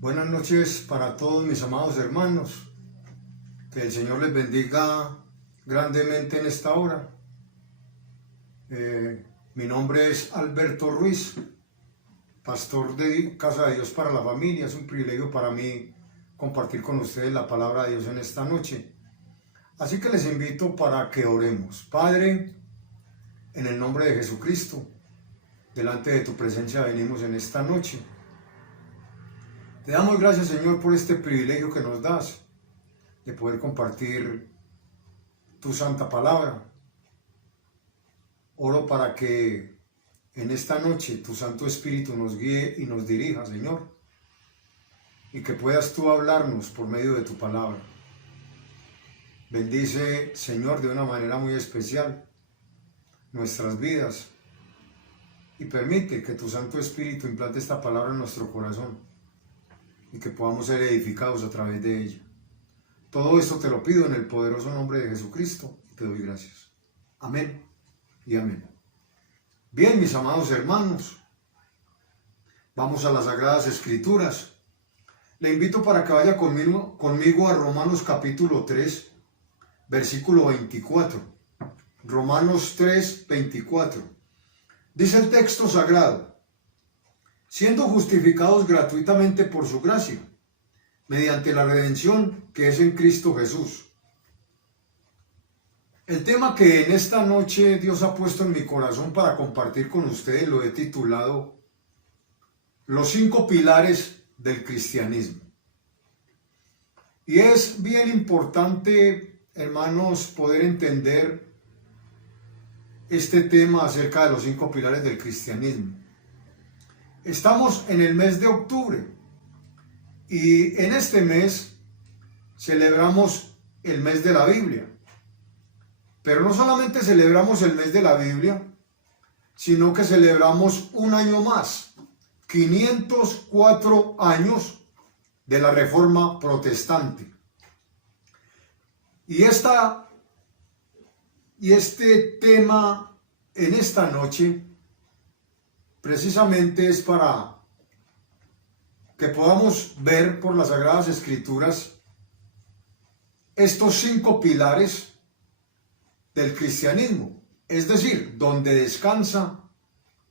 Buenas noches para todos mis amados hermanos. Que el Señor les bendiga grandemente en esta hora. Mi nombre es Alberto Ruiz, pastor de Casa de Dios para la Familia. Es un privilegio para mí compartir con ustedes la palabra de Dios en esta noche. Así que les invito para que oremos. Padre, en el nombre de Jesucristo, delante de tu presencia venimos en esta noche. Te damos gracias, Señor, por este privilegio que nos das de poder compartir tu santa palabra. Oro para que en esta noche tu Santo Espíritu nos guíe y nos dirija, Señor, y que puedas tú hablarnos por medio de tu palabra. Bendice, Señor, de una manera muy especial nuestras vidas y permite que tu Santo Espíritu implante esta palabra en nuestro corazón y que podamos ser edificados a través de ella. Todo esto te lo pido en el poderoso nombre de Jesucristo y te doy gracias. Amén y amén. Bien, mis amados hermanos, vamos a las Sagradas Escrituras. Le invito para que vaya conmigo a Romanos capítulo 3, versículo 24. Romanos 3, 24. Dice el texto sagrado: siendo justificados gratuitamente por su gracia, mediante la redención que es en Cristo Jesús. El tema que en esta noche Dios ha puesto en mi corazón para compartir con ustedes lo he titulado Los 5 pilares del cristianismo. Y es bien importante, hermanos, poder entender este tema acerca de los 5 pilares del cristianismo. Estamos en el mes de octubre y en este mes celebramos el mes de la Biblia. Pero no solamente celebramos el mes de la Biblia, sino que celebramos un año más, 504 años de la Reforma Protestante. Y este tema en esta noche precisamente es para que podamos ver por las Sagradas Escrituras estos 5 pilares del cristianismo, es decir, donde descansa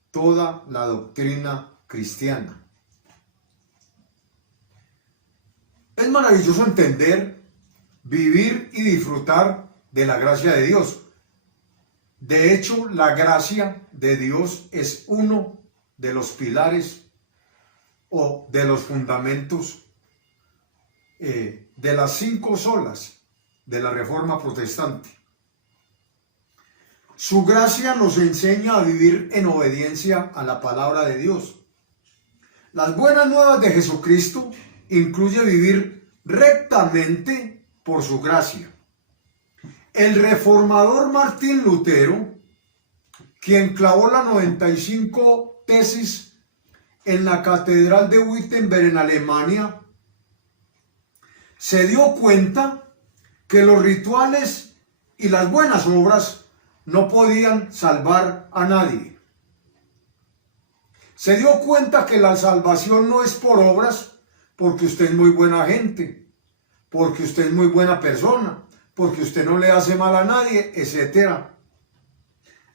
toda la doctrina cristiana. Es maravilloso entender, vivir y disfrutar de la gracia de Dios. De hecho, la gracia de Dios es uno de los pilares o de los fundamentos de las 5 solas de la Reforma Protestante. Su gracia nos enseña a vivir en obediencia a la palabra de Dios. Las buenas nuevas de Jesucristo incluye vivir rectamente por su gracia. El reformador Martín Lutero, quien clavó las 95 tesis en la Catedral de Wittenberg en Alemania, se dio cuenta que los rituales y las buenas obras no podían salvar a nadie. Se dio cuenta que la salvación no es por obras, porque usted es muy buena gente, porque usted es muy buena persona, porque usted no le hace mal a nadie, etc.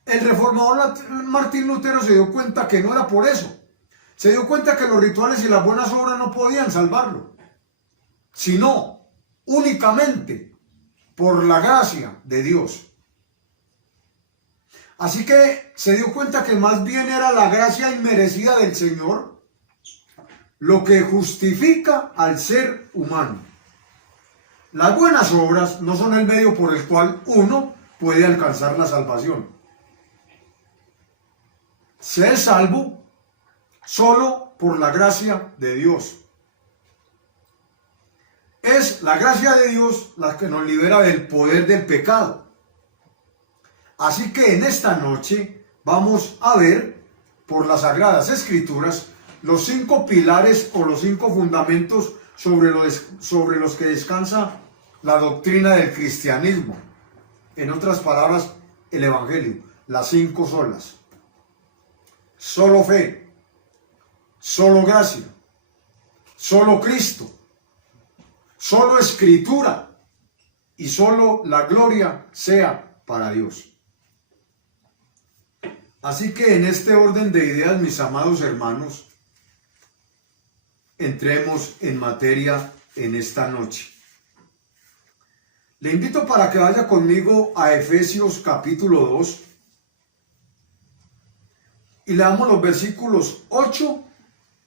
El reformador Martín Lutero se dio cuenta que no era por eso. Se dio cuenta que los rituales y las buenas obras no podían salvarlo, sino únicamente por la gracia de Dios. Así que se dio cuenta que más bien era la gracia inmerecida del Señor lo que justifica al ser humano. Las buenas obras no son el medio por el cual uno puede alcanzar la salvación. Se es salvo solo por la gracia de Dios. Es la gracia de Dios la que nos libera del poder del pecado. Así que en esta noche vamos a ver por las Sagradas Escrituras los 5 pilares o los 5 fundamentos sobre los que descansa la doctrina del cristianismo. En otras palabras, el Evangelio, las 5 solas. Solo fe, solo gracia, solo Cristo, solo Escritura y solo la gloria sea para Dios. Así que en este orden de ideas, mis amados hermanos, entremos en materia en esta noche. Le invito para que vaya conmigo a Efesios capítulo 2 y leamos los versículos 8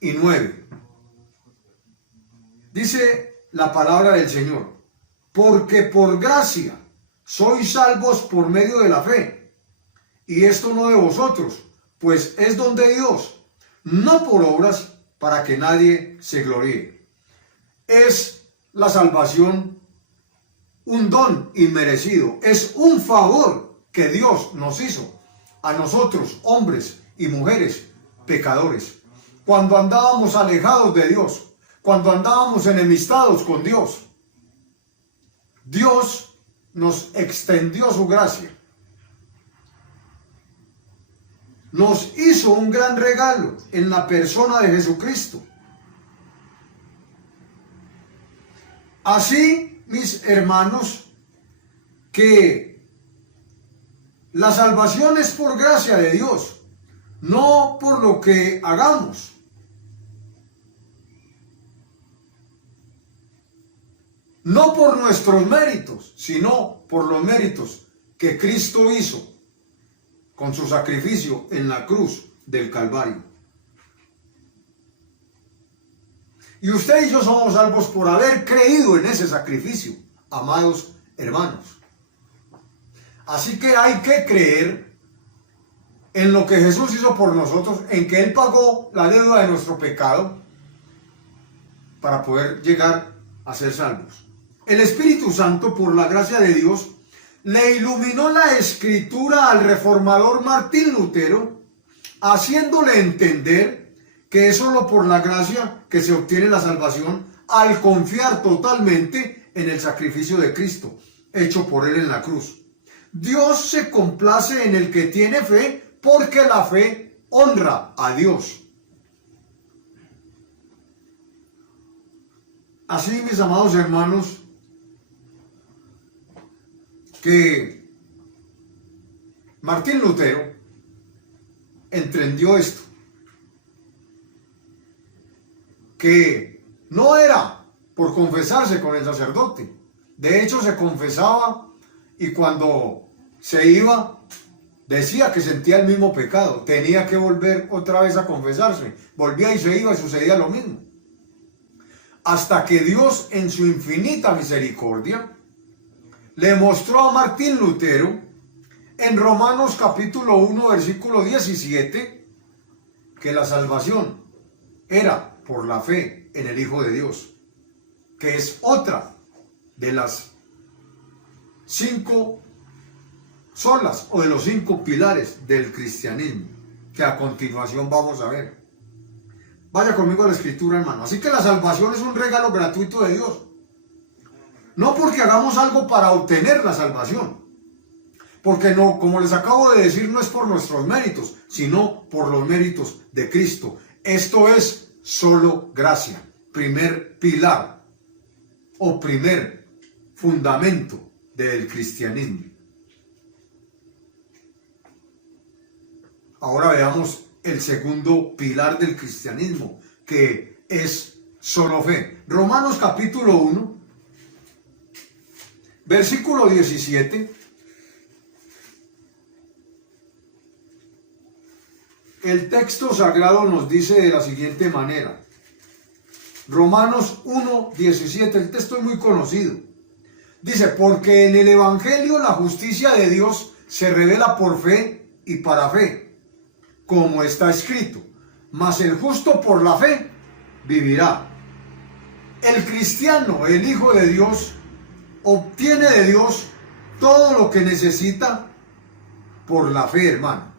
y 9. Dice la palabra del Señor: porque por gracia sois salvos por medio de la fe. Y esto no de vosotros, pues es don de Dios, no por obras, para que nadie se gloríe. Es la salvación un don inmerecido, es un favor que Dios nos hizo a nosotros, hombres y mujeres pecadores. Cuando andábamos alejados de Dios, cuando andábamos enemistados con Dios, Dios nos extendió su gracia. Nos hizo un gran regalo en la persona de Jesucristo. Así, mis hermanos, que la salvación es por gracia de Dios, no por lo que hagamos. No por nuestros méritos, sino por los méritos que Cristo hizo con su sacrificio en la cruz del Calvario. Y usted y yo somos salvos por haber creído en ese sacrificio, amados hermanos. Así que hay que creer en lo que Jesús hizo por nosotros, en que Él pagó la deuda de nuestro pecado para poder llegar a ser salvos. El Espíritu Santo, por la gracia de Dios, le iluminó la Escritura al reformador Martín Lutero, haciéndole entender que es solo por la gracia que se obtiene la salvación al confiar totalmente en el sacrificio de Cristo, hecho por Él en la cruz. Dios se complace en el que tiene fe, porque la fe honra a Dios. Así, mis amados hermanos, que Martín Lutero entendió esto, que no era por confesarse con el sacerdote. De hecho, se confesaba y cuando se iba decía que sentía el mismo pecado, tenía que volver otra vez a confesarse, volvía y se iba y sucedía lo mismo, hasta que Dios, en su infinita misericordia, le mostró a Martín Lutero en Romanos capítulo 1 versículo 17 que la salvación era por la fe en el Hijo de Dios, que es otra de las 5 solas o de los 5 pilares del cristianismo, que a continuación vamos a ver. Vaya conmigo a la Escritura, hermano. Así que la salvación es un regalo gratuito de Dios. No porque hagamos algo para obtener la salvación, porque no, como les acabo de decir, no es por nuestros méritos, sino por los méritos de Cristo. Esto es solo gracia, primer pilar o primer fundamento del cristianismo. Ahora veamos el segundo pilar del cristianismo, que es solo fe. Romanos capítulo 1. Versículo 17, el texto sagrado nos dice de la siguiente manera. Romanos 1, 17, el texto es muy conocido. Dice: porque en el Evangelio la justicia de Dios se revela por fe y para fe, como está escrito: mas el justo por la fe vivirá. El cristiano, el Hijo de Dios, obtiene de Dios todo lo que necesita por la fe, hermano.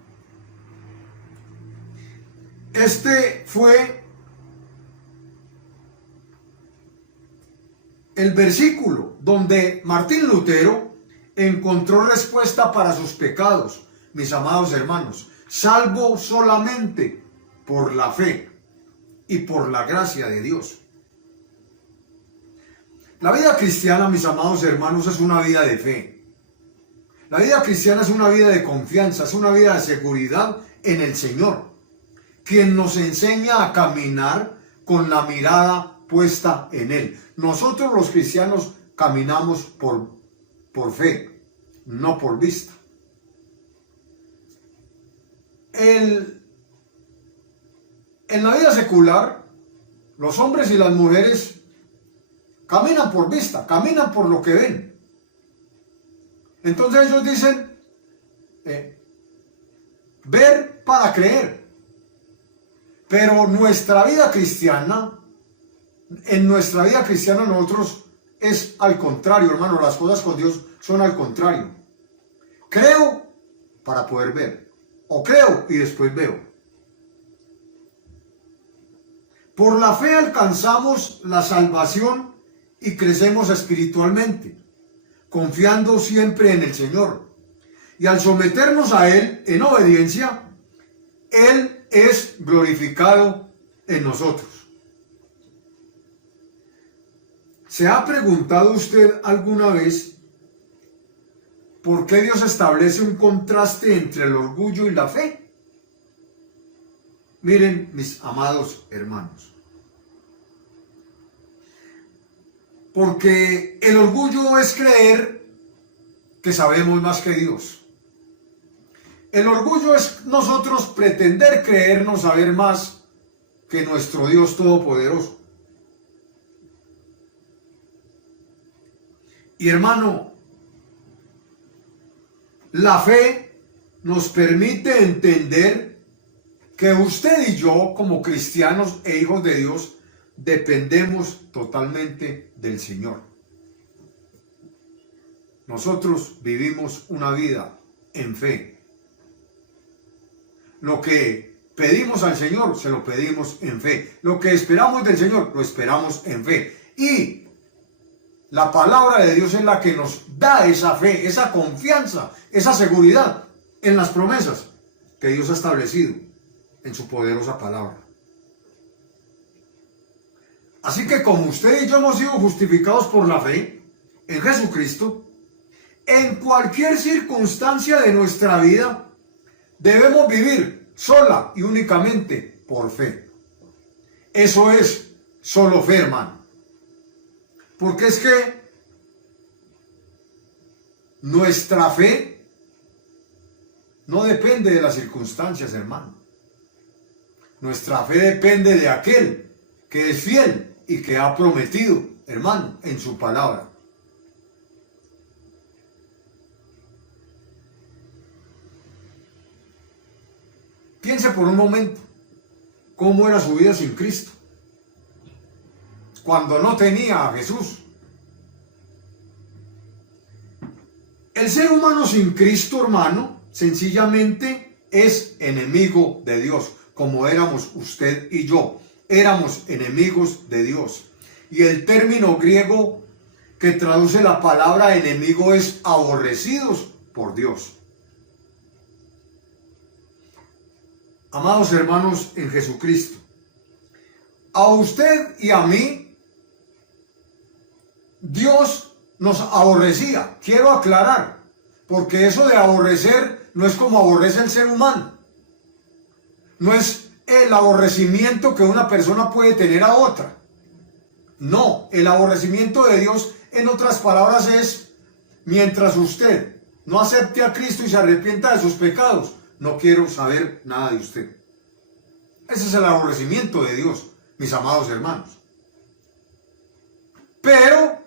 Este fue el versículo donde Martín Lutero encontró respuesta para sus pecados, mis amados hermanos. Salvo solamente por la fe y por la gracia de Dios. La vida cristiana, mis amados hermanos, es una vida de fe. La vida cristiana es una vida de confianza, es una vida de seguridad en el Señor, quien nos enseña a caminar con la mirada puesta en Él. Nosotros los cristianos caminamos por fe, no por vista. En la vida secular, los hombres y las mujeres caminan por vista, caminan por lo que ven. Entonces ellos dicen, ver para creer. Pero nuestra vida cristiana, en nuestra vida cristiana nosotros es al contrario, hermano, las cosas con Dios son al contrario. Creo para poder ver, o creo y después veo. Por la fe alcanzamos la salvación y crecemos espiritualmente, confiando siempre en el Señor. Y al someternos a Él en obediencia, Él es glorificado en nosotros. ¿Se ha preguntado usted alguna vez por qué Dios establece un contraste entre el orgullo y la fe? Miren, mis amados hermanos, porque el orgullo es creer que sabemos más que Dios. El orgullo es nosotros pretender creernos saber más que nuestro Dios Todopoderoso. Y hermano, la fe nos permite entender que usted y yo, como cristianos e hijos de Dios, dependemos totalmente del Señor. Nosotros vivimos una vida en fe. Lo que pedimos al Señor, se lo pedimos en fe. Lo que esperamos del Señor, lo esperamos en fe. Y la palabra de Dios es la que nos da esa fe, esa confianza, esa seguridad en las promesas que Dios ha establecido en su poderosa palabra. Así que como usted y yo hemos sido justificados por la fe en Jesucristo, en cualquier circunstancia de nuestra vida debemos vivir sola y únicamente por fe. Eso es solo fe, hermano. Porque es que nuestra fe no depende de las circunstancias, hermano. Nuestra fe depende de aquel que es fiel y que ha prometido, hermano, en su palabra. Piense por un momento cómo era su vida sin Cristo, cuando no tenía a Jesús. El ser humano sin Cristo, hermano, sencillamente es enemigo de Dios, como éramos usted y yo. Éramos enemigos de Dios. Y el término griego que traduce la palabra enemigo es aborrecidos por Dios. Amados hermanos en Jesucristo, a usted y a mí, Dios nos aborrecía. Quiero aclarar, porque eso de aborrecer no es como aborrece el ser humano. No es el aborrecimiento que una persona puede tener a otra. No, el aborrecimiento de Dios, en otras palabras, es mientras usted no acepte a Cristo y se arrepienta de sus pecados, no quiero saber nada de usted. Ese es el aborrecimiento de Dios, mis amados hermanos. Pero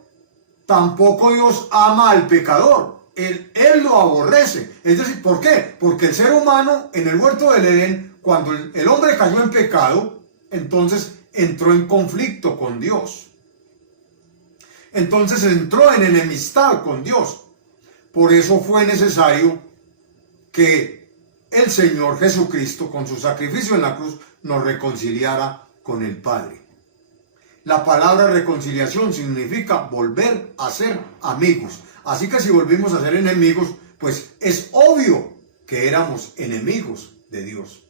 tampoco Dios ama al pecador. Él lo aborrece. Es decir, ¿por qué? Porque el ser humano en el huerto del Edén, cuando el hombre cayó en pecado, entonces entró en conflicto con Dios. Entonces entró en enemistad con Dios. Por eso fue necesario que el Señor Jesucristo, con su sacrificio en la cruz, nos reconciliara con el Padre. La palabra reconciliación significa volver a ser amigos. Así que si volvimos a ser enemigos, pues es obvio que éramos enemigos de Dios.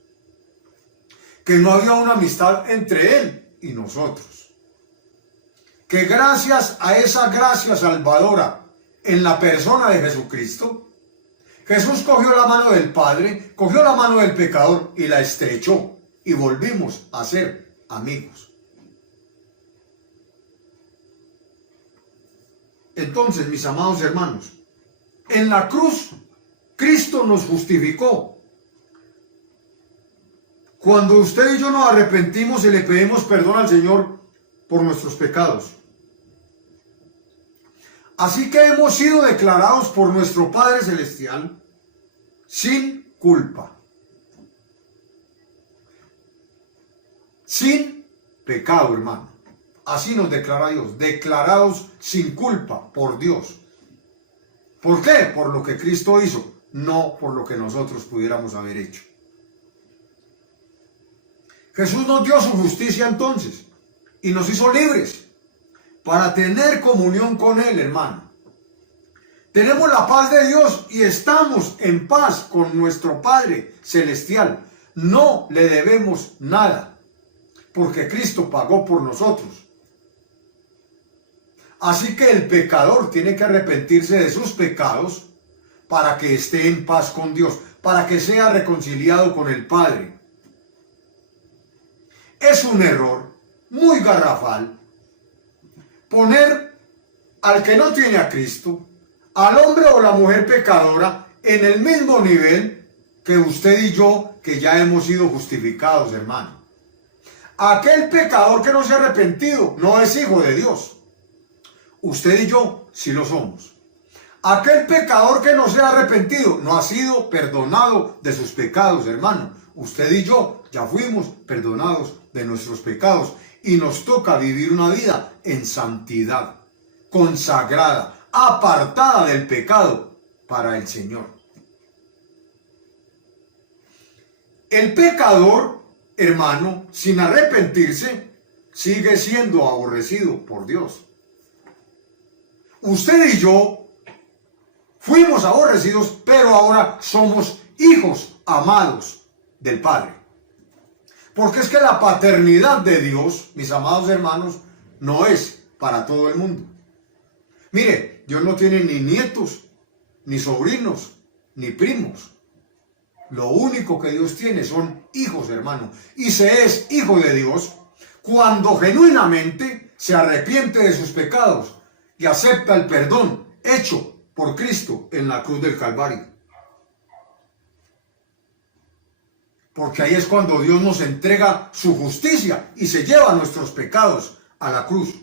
Que no había una amistad entre Él y nosotros. que gracias a esa gracia salvadora en la persona de Jesucristo, Jesús cogió la mano del Padre, cogió la mano del pecador y la estrechó y volvimos a ser amigos. Entonces, mis amados hermanos, en la cruz Cristo nos justificó. Cuando usted y yo nos arrepentimos y le pedimos perdón al Señor por nuestros pecados. Así que hemos sido declarados por nuestro Padre Celestial sin culpa, sin pecado, hermano. Así nos declara Dios, declarados sin culpa por Dios. ¿Por qué? Por lo que Cristo hizo, no por lo que nosotros pudiéramos haber hecho. Jesús nos dio su justicia entonces y nos hizo libres para tener comunión con Él, hermano. Tenemos la paz de Dios y estamos en paz con nuestro Padre Celestial. No le debemos nada porque Cristo pagó por nosotros. Así que el pecador tiene que arrepentirse de sus pecados para que esté en paz con Dios, para que sea reconciliado con el Padre. Es un error muy garrafal poner al que no tiene a Cristo, al hombre o la mujer pecadora, en el mismo nivel que usted y yo, que ya hemos sido justificados, hermano. Aquel pecador que no se ha arrepentido no es hijo de Dios. Usted y yo sí lo somos. Aquel pecador que no se ha arrepentido no ha sido perdonado de sus pecados, hermano. Usted y yo ya fuimos perdonados de nuestros pecados y nos toca vivir una vida en santidad, consagrada, apartada del pecado para el Señor. El pecador, hermano, sin arrepentirse, sigue siendo aborrecido por Dios. Usted y yo fuimos aborrecidos, pero ahora somos hijos amados del Padre. Porque es que la paternidad de Dios, mis amados hermanos, no es para todo el mundo. Mire, Dios no tiene ni nietos, ni sobrinos, ni primos. Lo único que Dios tiene son hijos, hermano. Y se es hijo de Dios cuando genuinamente se arrepiente de sus pecados y acepta el perdón hecho por Cristo en la cruz del Calvario. Porque ahí es cuando Dios nos entrega su justicia y se lleva nuestros pecados a la cruz.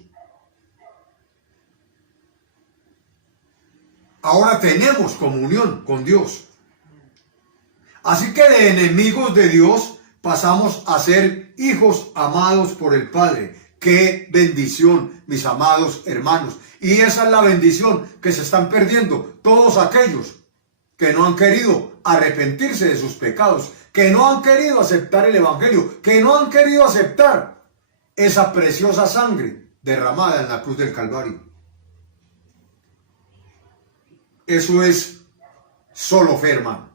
Ahora tenemos comunión con Dios. Así que de enemigos de Dios pasamos a ser hijos amados por el Padre. ¡Qué bendición, mis amados hermanos! Y esa es la bendición que se están perdiendo todos aquellos que no han querido arrepentirse de sus pecados, que no han querido aceptar el Evangelio, que no han querido aceptar esa preciosa sangre derramada en la cruz del Calvario. Eso es solo fe, hermano.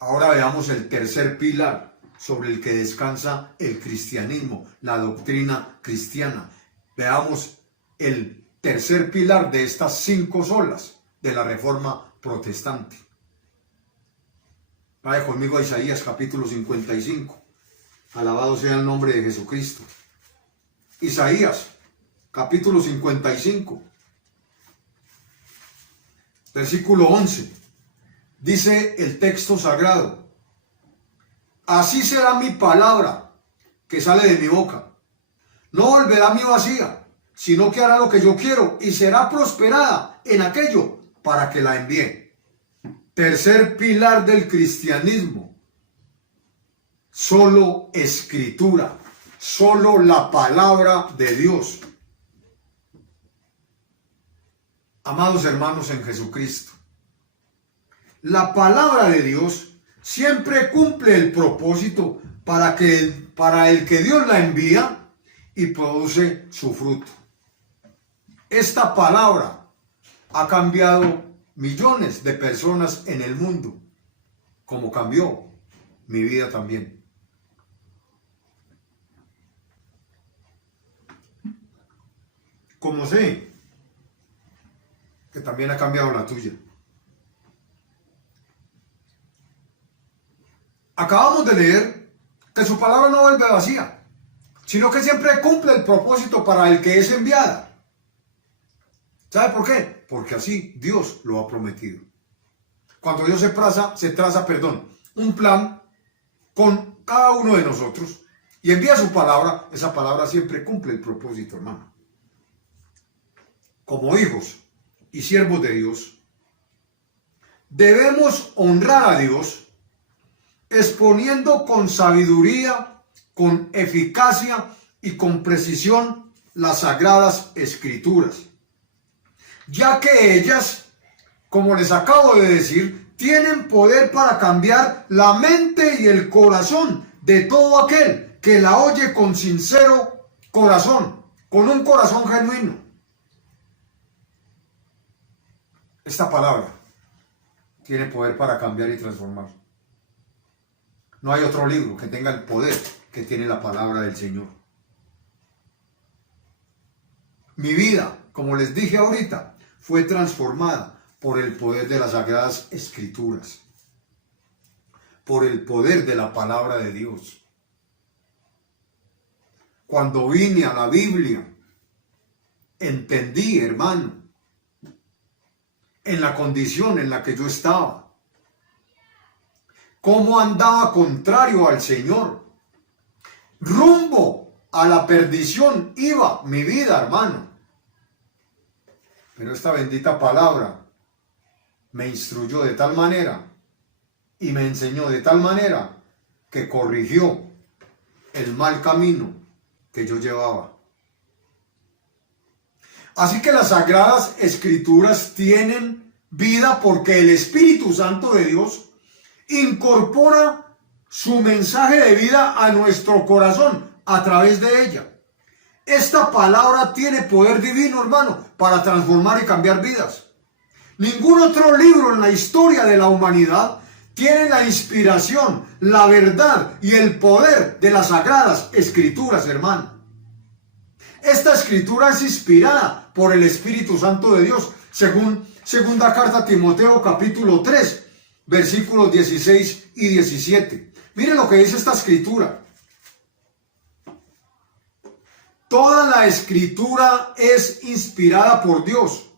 Ahora veamos el tercer pilar sobre el que descansa el cristianismo, la doctrina cristiana. Veamos el tercer pilar de estas 5 solas de la Reforma Protestante. Vaya conmigo a Isaías capítulo 55. Alabado sea el nombre de Jesucristo. Isaías capítulo 55. Versículo 11. Dice el texto sagrado: así será mi palabra que sale de mi boca. No volverá a mí vacía, sino que hará lo que yo quiero y será prosperada en aquello para que la envíe. Tercer pilar del cristianismo: solo escritura, solo la palabra de Dios. Amados hermanos en Jesucristo, la palabra de Dios siempre cumple el propósito para el que Dios la envía y produce su fruto. Esta palabra ha cambiado millones de personas en el mundo, como cambió mi vida también. como sé que también ha cambiado la tuya. Acabamos de leer que su palabra no vuelve vacía, sino que siempre cumple el propósito para el que es enviada. ¿Sabe por qué? Porque así Dios lo ha prometido. Cuando Dios se traza, un plan con cada uno de nosotros y envía su palabra, esa palabra siempre cumple el propósito, hermano. Como hijos y siervos de Dios, debemos honrar a Dios exponiendo con sabiduría, con eficacia y con precisión las sagradas escrituras, ya que ellas, como les acabo de decir, tienen poder para cambiar la mente y el corazón de todo aquel que la oye con sincero corazón, con un corazón genuino. Esta palabra tiene poder para cambiar y transformar. No hay otro libro que tenga el poder que tiene la palabra del Señor. Mi vida, como les dije ahorita, fue transformada por el poder de las Sagradas Escrituras, por el poder de la palabra de Dios. Cuando vine a la Biblia, entendí, hermano, en la condición en la que yo estaba, cómo andaba contrario al Señor, rumbo a la perdición iba mi vida, hermano. Pero esta bendita palabra me instruyó de tal manera y me enseñó de tal manera que corrigió el mal camino que yo llevaba. Así que las Sagradas Escrituras tienen vida porque el Espíritu Santo de Dios incorpora su mensaje de vida a nuestro corazón a través de ella. Esta palabra tiene poder divino, hermano, para transformar y cambiar vidas. Ningún otro libro en la historia de la humanidad tiene la inspiración, la verdad y el poder de las Sagradas Escrituras, hermano. Esta escritura es inspirada por el Espíritu Santo de Dios, según segunda carta a Timoteo capítulo 3, versículos 16 y 17. Miren lo que dice esta escritura. Toda la escritura es inspirada por Dios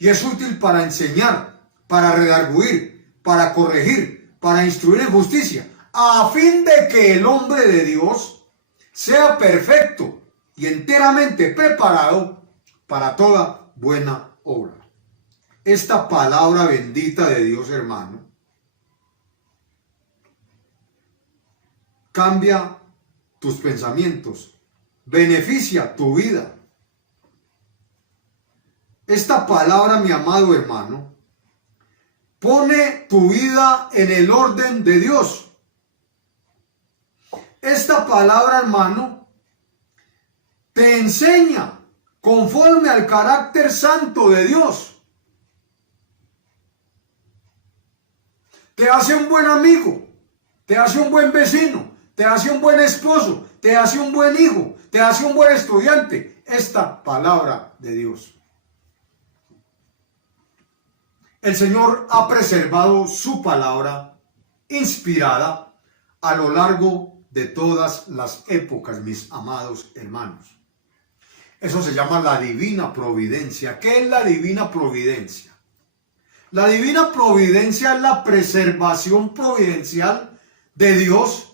y es útil para enseñar, para redarguir, para corregir, para instruir en justicia, a fin de que el hombre de Dios sea perfecto y enteramente preparado para toda buena obra. Esta palabra bendita de Dios, hermano, cambia tus pensamientos, beneficia tu vida. Esta palabra, mi amado hermano, pone tu vida en el orden de Dios. Esta palabra, hermano, te enseña conforme al carácter santo de Dios. Te hace un buen amigo, te hace un buen vecino, te hace un buen esposo, te hace un buen hijo, te hace un buen estudiante. Esta palabra de Dios. El Señor ha preservado su palabra inspirada a lo largo de todas las épocas, mis amados hermanos. Eso se llama la divina providencia. ¿Qué es la divina providencia? La divina providencia es la preservación providencial de Dios,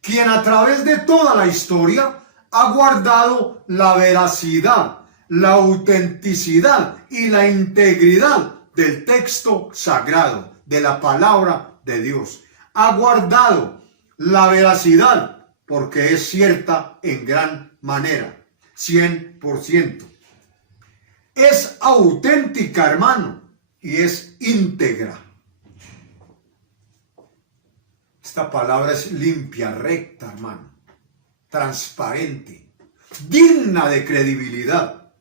quien a través de toda la historia ha guardado la veracidad, la autenticidad y la integridad del texto sagrado, de la palabra de Dios. Ha guardado la veracidad porque es cierta en gran manera, 100%. Es auténtica, hermano, y es íntegra. Esta palabra es limpia, recta, hermano, transparente, digna de credibilidad.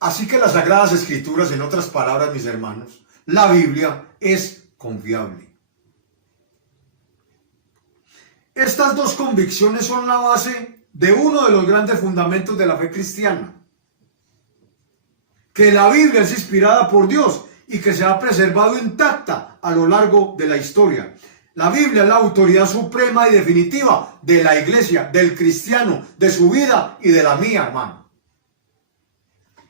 Así que las Sagradas Escrituras, en otras palabras, mis hermanos, la Biblia es confiable. Estas dos convicciones son la base de uno de los grandes fundamentos de la fe cristiana, que la Biblia es inspirada por Dios y que se ha preservado intacta a lo largo de la historia. La Biblia es la autoridad suprema y definitiva de la iglesia, del cristiano, de su vida y de la mía, hermano.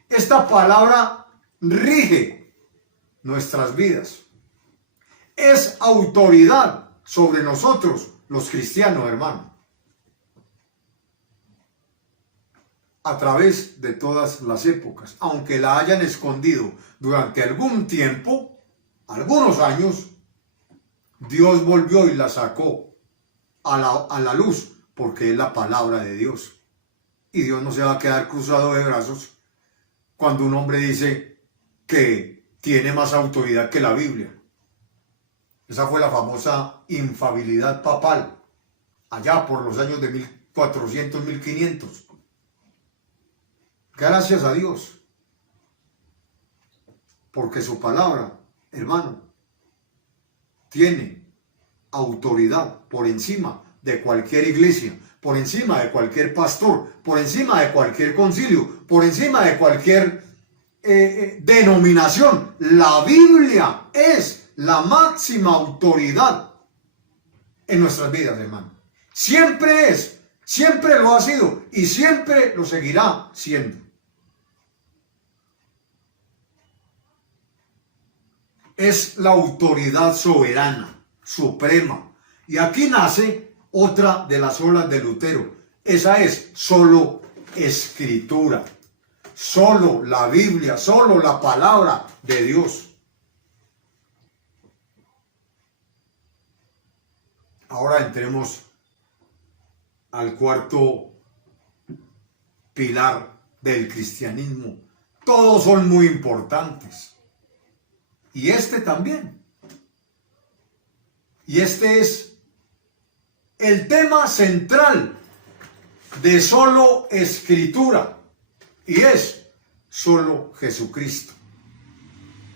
Esta palabra rige nuestras vidas. Es autoridad sobre nosotros, los cristianos, hermano. A través de todas las épocas, aunque la hayan escondido durante algún tiempo, algunos años, Dios volvió y la sacó a la luz, porque es la palabra de Dios. Y Dios no se va a quedar cruzado de brazos cuando un hombre dice que tiene más autoridad que la Biblia. Esa fue la famosa infalibilidad papal, allá por los años de 1400, 1500. Gracias a Dios, porque su palabra, hermano, tiene autoridad por encima de cualquier iglesia, por encima de cualquier pastor, por encima de cualquier concilio, por encima de cualquier denominación. La Biblia es la máxima autoridad en nuestras vidas, hermano. Siempre es, siempre lo ha sido y siempre lo seguirá siendo. Es la autoridad soberana, suprema. Y aquí nace otra de las olas de Lutero. Esa es solo escritura, solo la Biblia, solo la palabra de Dios. Ahora entremos al cuarto pilar del cristianismo. Todos son muy importantes. Y este también. Y este es el tema central de solo escritura. Y es solo Jesucristo.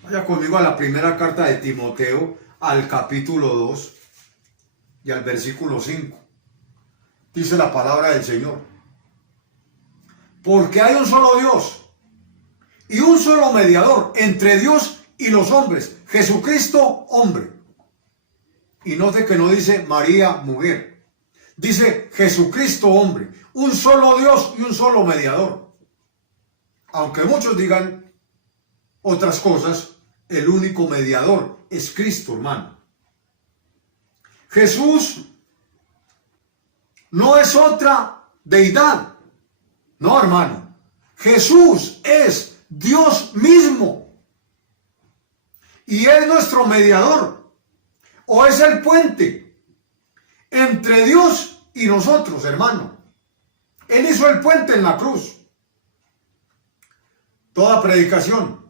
Vaya conmigo a la primera carta de Timoteo, al capítulo 2 y al versículo 5. Dice la palabra del Señor: porque hay un solo Dios y un solo mediador entre Dios y los hombres, Jesucristo, hombre. Y note que no dice María, mujer. Dice Jesucristo, hombre. Un solo Dios y un solo mediador. Aunque muchos digan otras cosas, el único mediador es Cristo, hermano. Jesús no es otra deidad. No, hermano. Jesús es Dios mismo. Y es nuestro mediador, o es el puente entre Dios y nosotros, hermano. Él hizo el puente en la cruz. Toda predicación,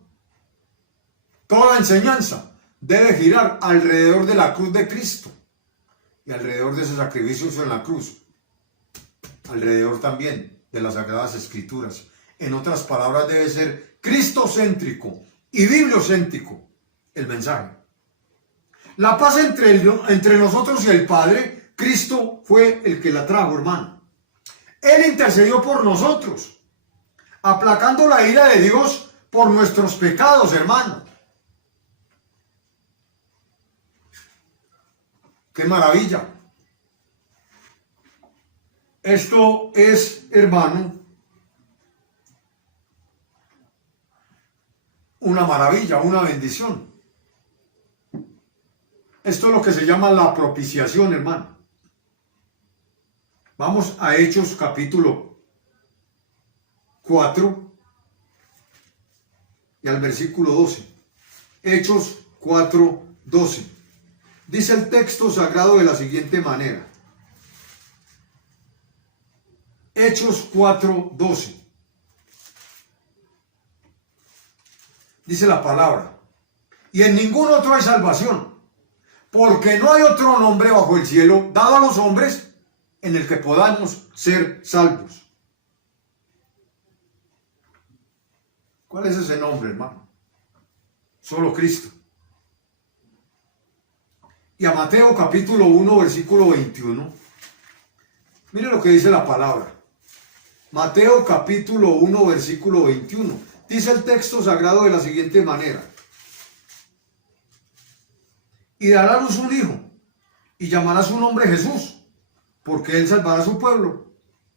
toda enseñanza debe girar alrededor de la cruz de Cristo y alrededor de ese sacrificio en la cruz, alrededor también de las Sagradas Escrituras. En otras palabras, debe ser cristocéntrico y bibliocéntrico el mensaje. La paz entre nosotros y el Padre, Cristo fue el que la trajo, hermano. Él intercedió por nosotros, aplacando la ira de Dios por nuestros pecados, hermano. ¡Qué maravilla! Esto es, hermano, una maravilla, una bendición. Esto es lo que se llama la propiciación, hermano. Vamos a Hechos capítulo 4 y al versículo 12. Hechos 4, 12. Dice el texto sagrado de la siguiente manera. Hechos 4, 12. Dice la palabra: y en ningún otro hay salvación, porque no hay otro nombre bajo el cielo dado a los hombres en el que podamos ser salvos. ¿Cuál es ese nombre, hermano? Solo Cristo. Y a Mateo capítulo 1, versículo 21. Mire lo que dice la palabra. Mateo capítulo 1, versículo 21. Dice el texto sagrado de la siguiente manera: y dará a luz un hijo, y llamará su nombre Jesús, porque él salvará a su pueblo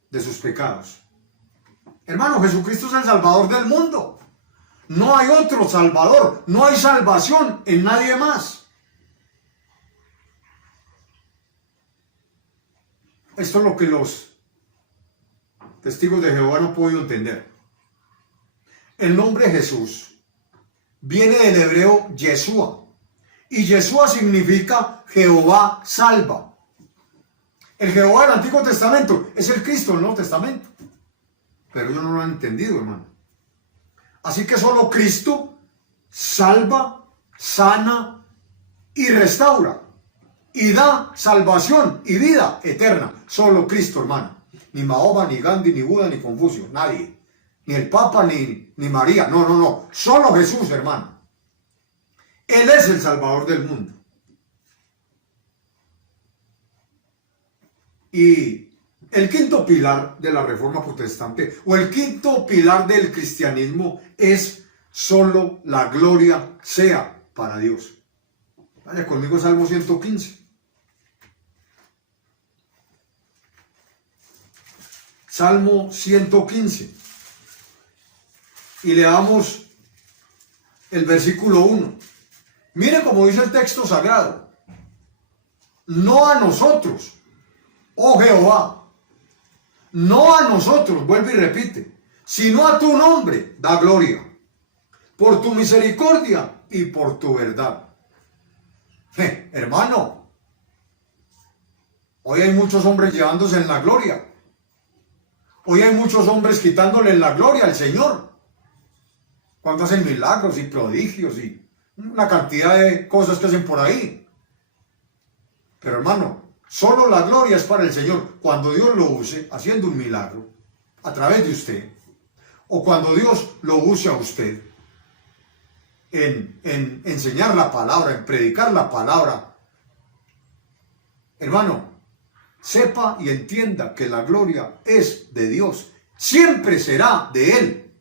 de sus pecados. Hermano, Jesucristo es el Salvador del mundo. No hay otro Salvador, no hay salvación en nadie más. Esto es lo que los testigos de Jehová no han podido entender. El nombre Jesús viene del hebreo Yeshua, y Yeshua significa Jehová salva. El Jehová del Antiguo Testamento es el Cristo del Nuevo Testamento, pero ellos no lo han entendido, hermano. Así que solo Cristo salva, sana y restaura, y da salvación y vida eterna. Solo Cristo, hermano. Ni Mahoma, ni Gandhi, ni Buda, ni Confucio, nadie. Ni el Papa, ni María. No, no, no. Solo Jesús, hermano. Él es el Salvador del mundo. Y el quinto pilar de la Reforma Protestante, o el quinto pilar del cristianismo, es: solo la gloria sea para Dios. Vaya conmigo, Salmo 115. Salmo 115. Y leamos el versículo 1. Mire cómo dice el texto sagrado: no a nosotros, oh Jehová, no a nosotros, vuelve y repite, sino a tu nombre da gloria, por tu misericordia y por tu verdad. Hermano, hoy hay muchos hombres llevándose en la gloria. Hoy hay muchos hombres quitándole la gloria al Señor, cuando hacen milagros y prodigios y una cantidad de cosas que hacen por ahí. Pero hermano, solo la gloria es para el Señor cuando Dios lo use haciendo un milagro a través de usted, o cuando Dios lo use a usted en enseñar la palabra, en predicar la palabra. Hermano, sepa y entienda que la gloria es de Dios, siempre será de Él.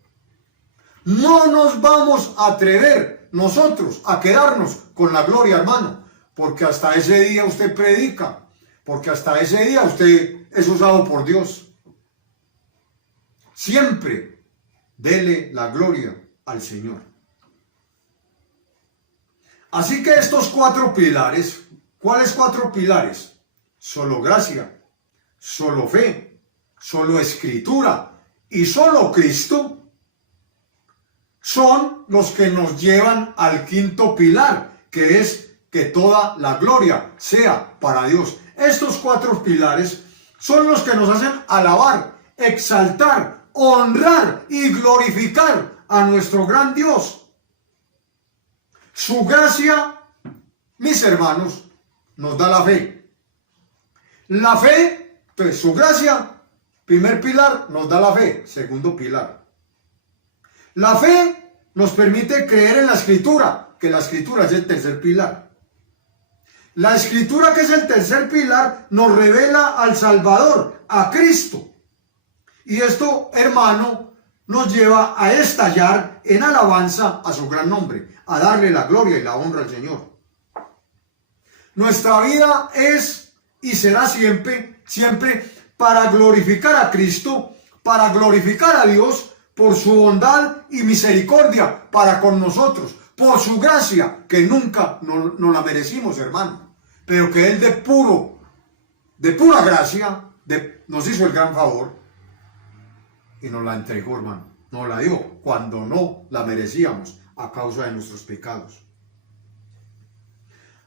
No nos vamos a atrever nosotros a quedarnos con la gloria, hermano, porque hasta ese día usted predica, porque hasta ese día usted es usado por Dios. Siempre dele la gloria al Señor. Así que estos cuatro pilares, ¿cuáles cuatro pilares? Solo gracia, solo fe, solo escritura y solo Cristo son los que nos llevan al quinto pilar, que es que toda la gloria sea para Dios. Estos cuatro pilares son los que nos hacen alabar, exaltar, honrar y glorificar a nuestro gran Dios. Su gracia, mis hermanos, nos da la fe. La fe, pues su gracia, primer pilar, nos da la fe. Segundo pilar, la fe nos permite creer en la Escritura, que la Escritura es el tercer pilar. La Escritura, que es el tercer pilar, nos revela al Salvador, a Cristo. Y esto, hermano, nos lleva a estallar en alabanza a su gran nombre, a darle la gloria y la honra al Señor. Nuestra vida es y será siempre para glorificar a Cristo, para glorificar a Dios por su bondad y misericordia para con nosotros, por su gracia, que nunca nos la merecimos, hermano, pero que Él de pura gracia nos hizo el gran favor y nos la entregó, hermano, nos la dio cuando no la merecíamos a causa de nuestros pecados.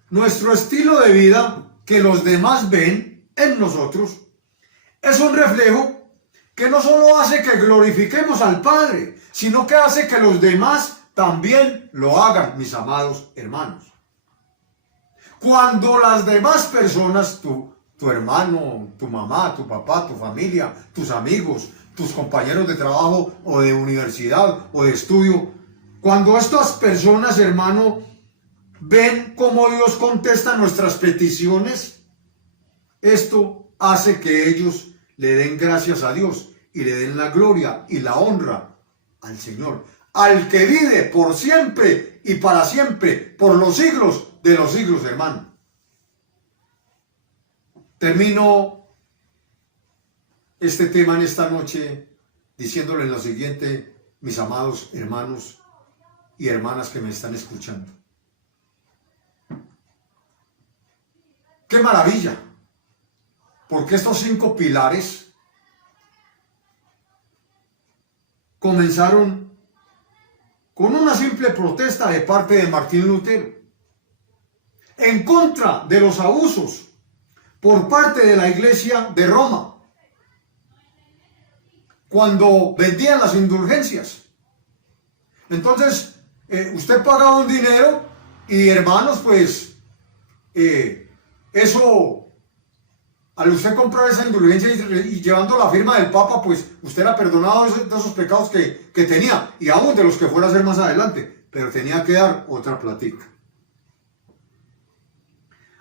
Nuestro estilo de vida que los demás ven en nosotros es un reflejo que no solo hace que glorifiquemos al Padre, sino que hace que los demás también lo hagan, mis amados hermanos. Cuando las demás personas, tu hermano, tu mamá, tu papá, tu familia, tus amigos, tus compañeros de trabajo o de universidad o de estudio, cuando estas personas, hermano, ven cómo Dios contesta nuestras peticiones, esto hace que ellos le den gracias a Dios y le den la gloria y la honra al Señor, al que vive por siempre y para siempre, por los siglos de los siglos, hermano. Termino este tema en esta noche diciéndole lo siguiente, mis amados hermanos y hermanas que me están escuchando. ¡Qué maravilla! Porque estos 5 pilares comenzaron con una simple protesta de parte de Martín Lutero en contra de los abusos por parte de la Iglesia de Roma cuando vendían las indulgencias. Entonces, usted pagaba un dinero y, hermanos, pues eso, al usted comprar esa indulgencia y llevando la firma del Papa, pues usted era perdonado de esos pecados que tenía, y aún de los que fuera a hacer más adelante, pero tenía que dar otra platica.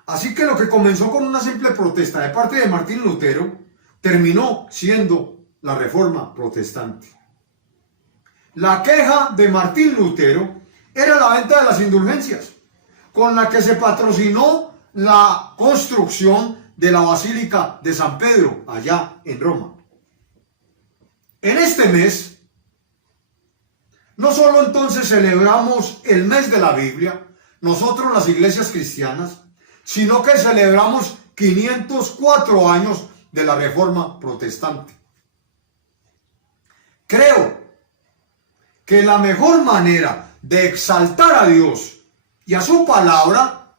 Así que lo que comenzó con una simple protesta de parte de Martín Lutero, terminó siendo la Reforma Protestante. La queja de Martín Lutero era la venta de las indulgencias, con la que se patrocinó la construcción de la Basílica de San Pedro, allá en Roma. En este mes, no solo entonces celebramos el mes de la Biblia, nosotros las iglesias cristianas, sino que celebramos 504 años de la Reforma Protestante. Creo que la mejor manera de exaltar a Dios y a su palabra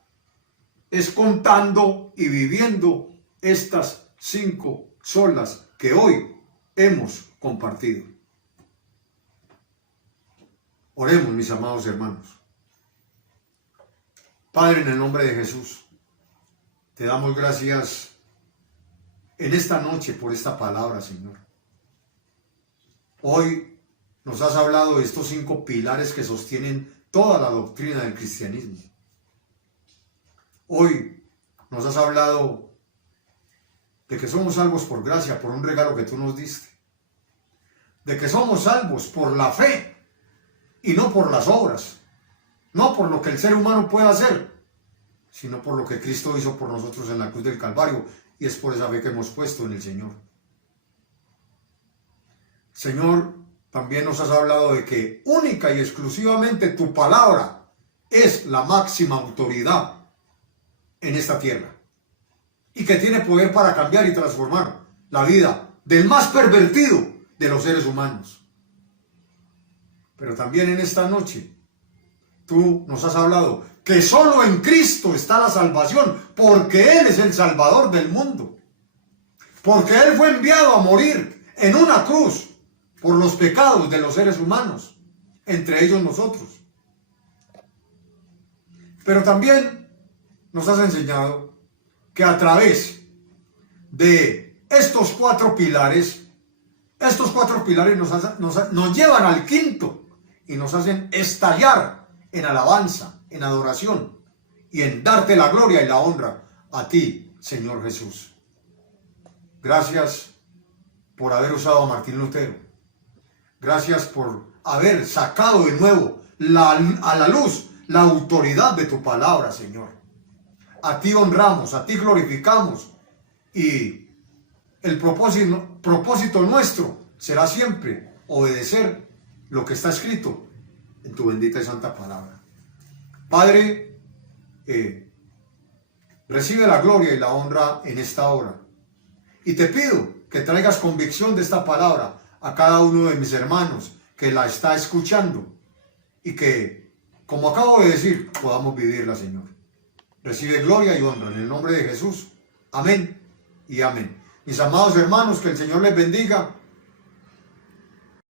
es contando y viviendo estas 5 solas que hoy hemos compartido. Oremos, mis amados hermanos. Padre, en el nombre de Jesús, te damos gracias en esta noche por esta palabra, Señor. Hoy nos has hablado de estos 5 pilares que sostienen toda la doctrina del cristianismo. Hoy nos has hablado de que somos salvos por gracia, por un regalo que tú nos diste. De que somos salvos por la fe y no por las obras. No por lo que el ser humano pueda hacer, sino por lo que Cristo hizo por nosotros en la cruz del Calvario. Y es por esa fe que hemos puesto en el Señor. Señor, también nos has hablado de que única y exclusivamente tu palabra es la máxima autoridad en esta tierra y que tiene poder para cambiar y transformar la vida del más pervertido de los seres humanos. Pero también en esta noche tú nos has hablado que solo en Cristo está la salvación, porque Él es el Salvador del mundo, porque Él fue enviado a morir en una cruz por los pecados de los seres humanos, entre ellos nosotros. Pero también nos has enseñado que a través de estos 4 pilares, nos llevan al quinto y nos hacen estallar en alabanza, en adoración y en darte la gloria y la honra a ti, Señor Jesús. Gracias por haber usado a Martín Lutero. Gracias por haber sacado de nuevo a la luz la autoridad de tu palabra, Señor. A ti honramos, a ti glorificamos, y el propósito nuestro será siempre obedecer lo que está escrito en tu bendita y santa palabra. Padre, recibe la gloria y la honra en esta hora. Y te pido que traigas convicción de esta palabra a cada uno de mis hermanos que la está escuchando, y que, como acabo de decir, podamos vivirla, Señor. Recibe gloria y honra en el nombre de Jesús. Amén y amén. Mis amados hermanos, que el Señor les bendiga